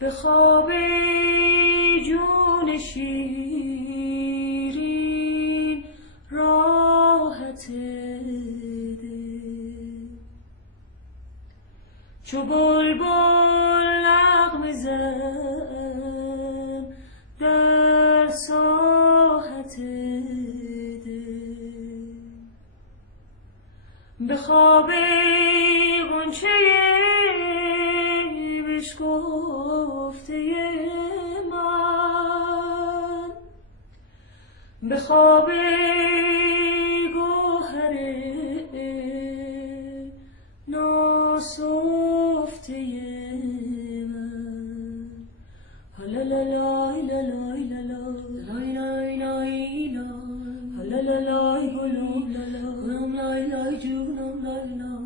بخاب جون شیرین راحت دل چو بلبل نغمه زن در ساحت دل بخاب غنچه بشکفته من بخاب گوهر ناسفته من هلالای لالای لالای لای لای هلالای گلوم گلوم لای لای جونم لای لای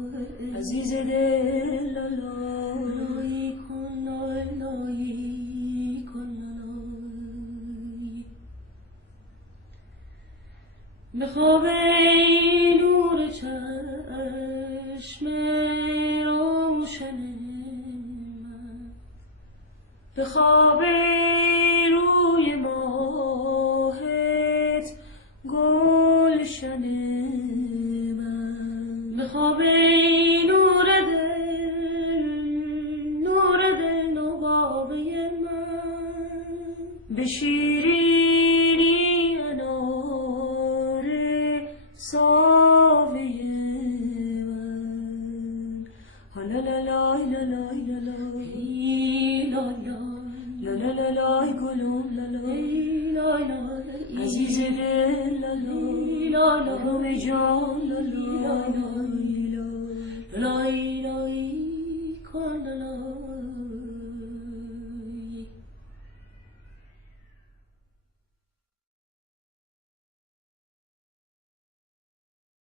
عزیز دل لالای کن لالای کن لالای بخواب نور چشم روشن من بخواب روی ماهت گلشن من بخواب نور دل نوابه من به شیرینی انار ساوی من هلالای لالای لالای لالای گلوم لالای عزیز دل لالای لالای جان لالای